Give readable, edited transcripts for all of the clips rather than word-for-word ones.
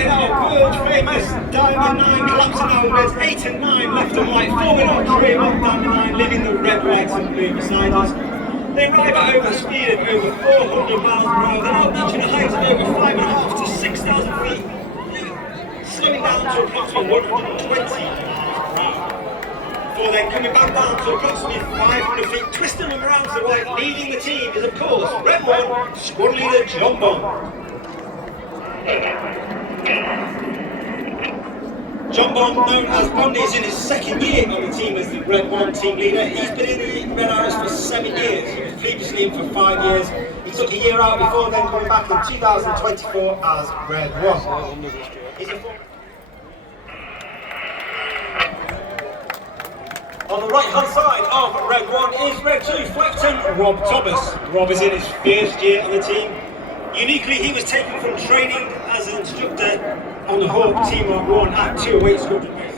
in our world famous Diamond 9 collapsing now. Red's 8 and 9 left and right, forming our career on Diamond 9, leaving the red, whites and blue beside us. They arrive at over a speed of over 400 miles per hour. They're now reaching a height of over 5,500 to 6,000 feet, slowing down to approximately 120 miles per hour. Before then coming back down to approximately 500 feet, twisting them around to the right. Leading the team is, of course, Red 1, squad leader John Bond. John Bond, known as Bondy, is in his second year on the team as the Red 1 team leader. He's been in the Red Arrows for 7 years. He was previously in for 5 years. He took a year out before then coming back in 2024 as Red 1. He's a On the right hand side of Red 1 is Red 2, Flackton Rob Thomas. Rob is in his first year on the team. Uniquely, he was taken from training as an instructor on the Hawk Team Mark 1 at 208 Squadron Base.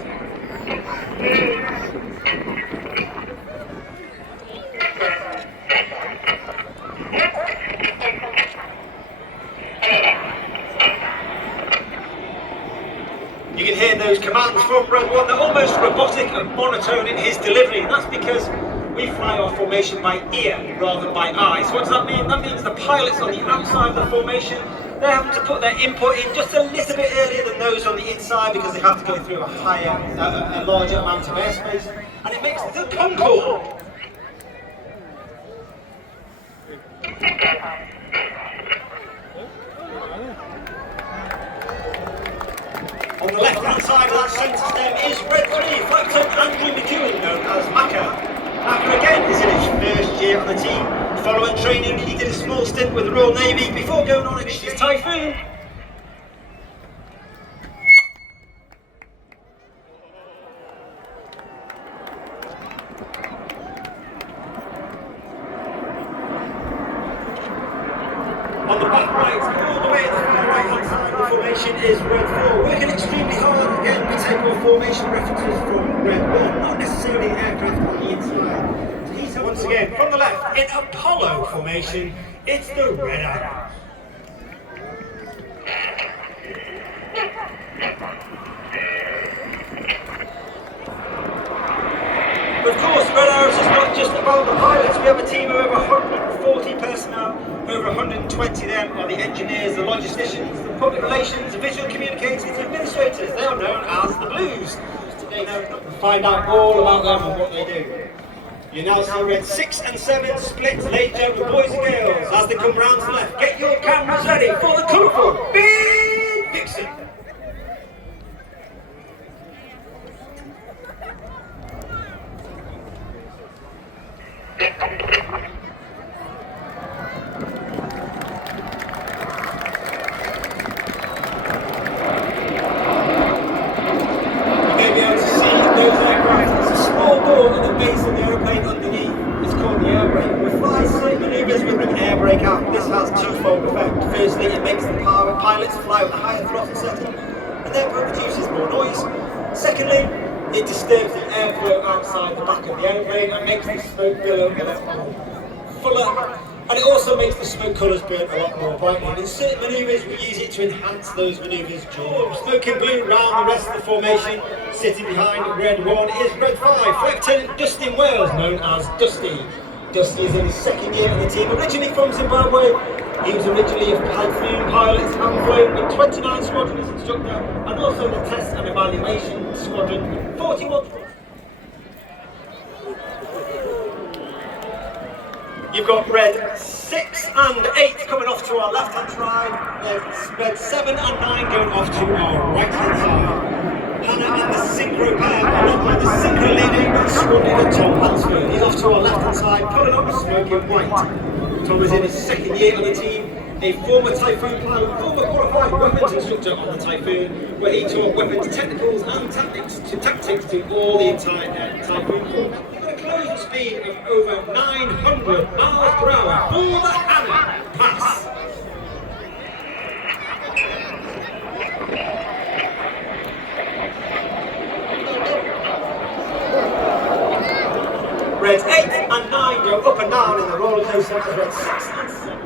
You can hear those commands from Red 1, they're almost robotic and monotone in his delivery, and that's because we fly our formation by ear rather than by eye. So what does that mean? That means the pilots on the outside of the formation, they're having to put their input in just a little bit earlier than those on the inside because they have to go through a larger amount of airspace, and it makes the concord. On the left-hand side of that centre stem is Red 3, Flackton Andrew McEwen, known as Macca. Macca again is in his first year on the team. Following training, he did a small stint with the Royal Navy before going on his Typhoon. On the back right, all the way to the right hand side of the formation is Red 4, working extremely hard. Again, we take our formation references from Red 1, not necessarily aircraft on the inside. So he's once again, from the left, in Apollo formation, it's the Red Arrows. But of course, Red Arrows is not just about the pilots. We have a team of over 140 personnel. Over 120 of them are the engineers, the logisticians, the public relations, the visual communicators, the administrators. They are known as the Blues. Today we'll find out all about them and what they do. You now see Red 6 and 7 split, ladies and gentlemen, boys and girls, as they come round to the left. Get your cameras ready for the colourful Big Vixen. This has twofold effect. Firstly, it makes the pilots fly with a higher throttle setting and therefore produces more noise. Secondly, it disturbs the airflow outside the back of the aeroplane and makes the smoke billow a lot more fuller, and it also makes the smoke colours burn a lot more brightly. And in certain manoeuvres, we use it to enhance those manoeuvres. Smoking blue round the rest of the formation. Sitting behind Red 1 is Red 5, Flackton Dustin Wales, known as Dusty. Dusty is in his second year on the team, originally from Zimbabwe. He was originally a Typhoon pilot, having flown with 29 Squadron as instructor, and also the Test and Evaluation Squadron 41. You've got Red 6 and 8 coming off to our left-hand side. There's Red 7 and 9 going off to our right-hand side. Hannah and the Synchro pair, along with the Synchro leader, squad leader Tom Hansford. He's off to our left-hand side, pulling up smoking white. Tom is in his second year on the team, a former Typhoon pilot, former qualified weapons instructor on the Typhoon, where he taught weapons technicals and tactics to all the entire Typhoon corps. He's got a closing speed of over 900 miles per hour for the Hannah pass. Reds 8 and 9 go up and down in the roller coaster as Reds 6 and 7.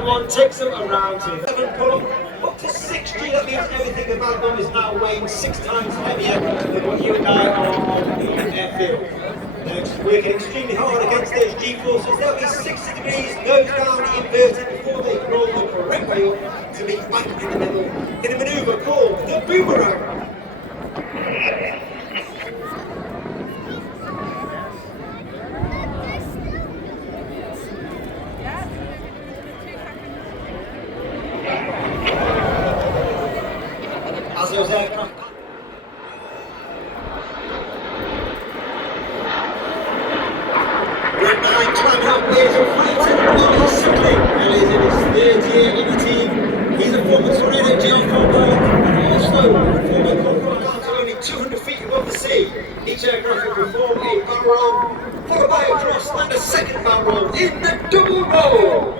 red one takes them around to 7 pull up to 6G. That means everything about them is now weighing 6 times heavier than what you and I are on the airfield. They're working extremely hard against those G-forces. They'll be 60 degrees, nose down, inverted before they roll the correct way up to be back in the middle in a manoeuvre called the boomerang. As those aircraft climbing up waves of fighting simply. Well, he's in his 3rd year on the team. He's a former tornado GR4 pilot and also a former corporate pilot only 200 feet above the sea. Each aircraft will perform a barrel roll, followed by a cross and a second barrel roll in the double roll.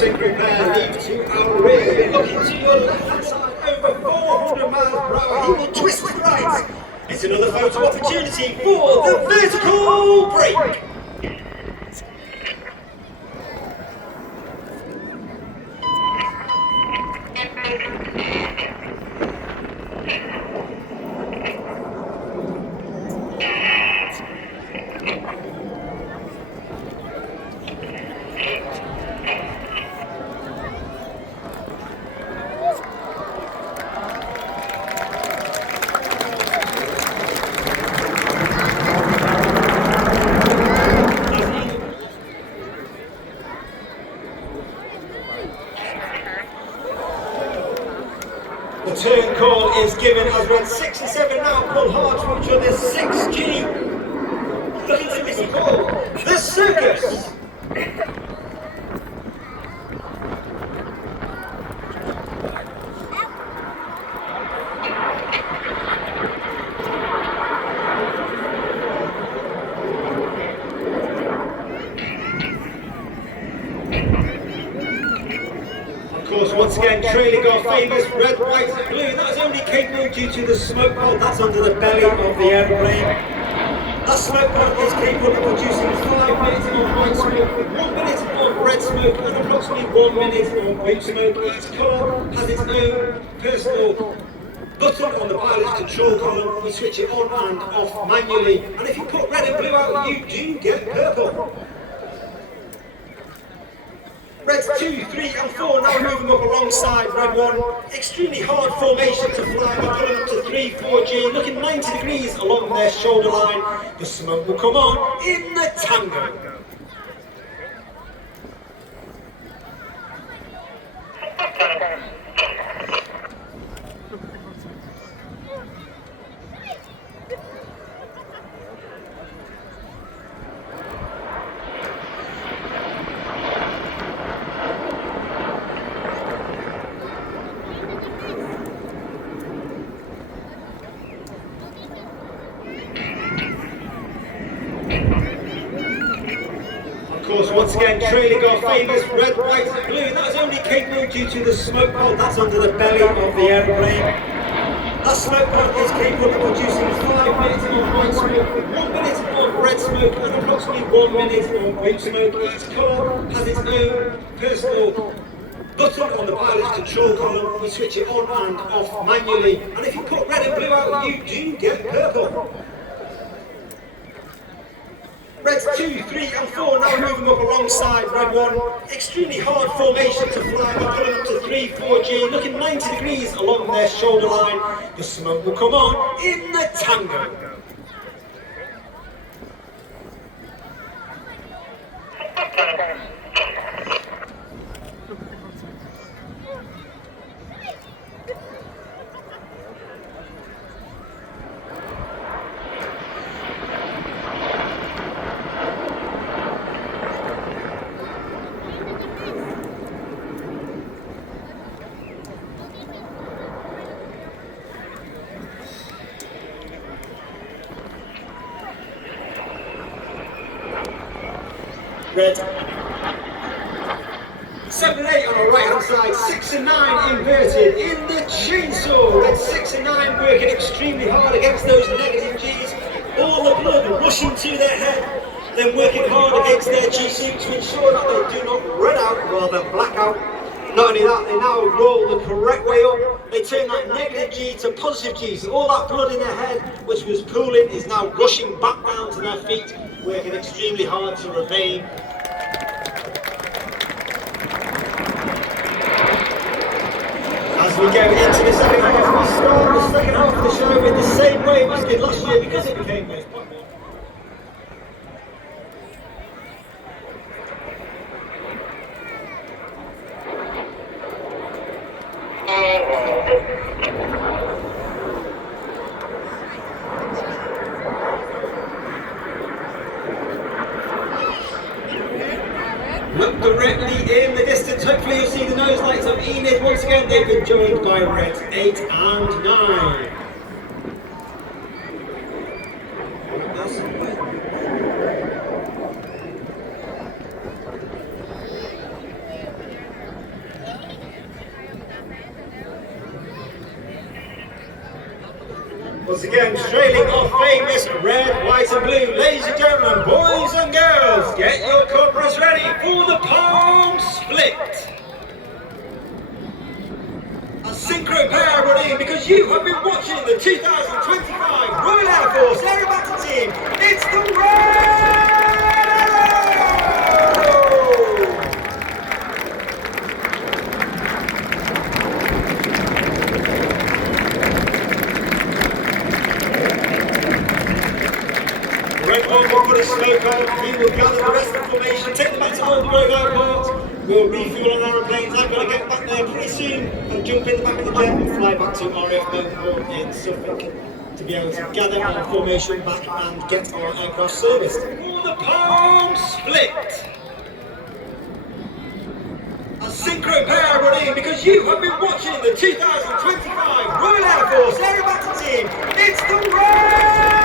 Synchro pair leave to our rear, looking to your left hand side over 400 miles per hour. He will twist to the right. It's another photo opportunity for the vertical break. The turn call is given as red 6 and 7 now pull hard to each other 6G. Looking to miss a call. The circus. Of course, once again, trailing our famous red, white and blue. That is only capable due to the smoke pod that's under the belly of the airplane. That smoke pod is capable of producing 5 minutes of white smoke, 1 minute of red smoke and approximately 1 minute of blue smoke. Each car has its own personal button on the pilot's control column. We switch it on and off manually, and if you put red and blue out, you do get purple. Reds 2, 3 and 4 now moving up alongside red 1. Extremely hard formation to fly. They're pulling up to 3, 4G, looking 90 degrees along their shoulder line. The smoke will come on in the tango. Of course, once again, trailing our famous red, white and blue. That is only capable due to the smoke pod that's under the belly of the airplane. That smoke pod is capable of producing 5 minutes of white smoke, 1 minute of red smoke and approximately 1 minute of blue smoke. Each car has its own personal button on the pilot's control column. We switch it on and off manually, and if you put red and blue out, you do get purple. Reds 2, 3 and 4 now moving up alongside red 1. Extremely hard formation to fly. They're pulling up to 3, 4G, looking 90 degrees along their shoulder line. The smoke will come on in the tango. red. 7 and 8 on our right hand side, 6 and 9 inverted in the chainsaw. Red 6 and 9 working extremely hard against those negative Gs. All the blood rushing to their head, then working hard against their G suit to ensure that they do not red out rather black out. Not only that, they now roll the correct way up. They turn that negative G to positive G. So all that blood in their head, which was pooling, is now rushing back down to their feet, working extremely hard to remain. As we go into the second half, we start the second half of the show in the same way as we did last year because it became most popular. Look directly in the distance, hopefully you'll see the nose lights of Enid once again. They've been joined by Red 8 and 9. Once again, trailing our famous red, white and blue. Ladies and gentlemen, boys and girls, get your corporals ready for the palm split. A synchro pair running because you have been watching the 2025 Royal Air Force Aerobatic Team. It's the Red! Red one will put a smoke on, we will gather the rest of the formation, take them back to all the road airport, we'll refuel on aeroplanes. I'm going to get back there pretty soon and jump in the back of the jet and fly back to R.A.F in Suffolk to be able to gather our formation back and get our aircraft serviced. For the palm split! A synchro pair running because you have been watching the 2025 Royal Air Force Aerobatic Team. It's the Red!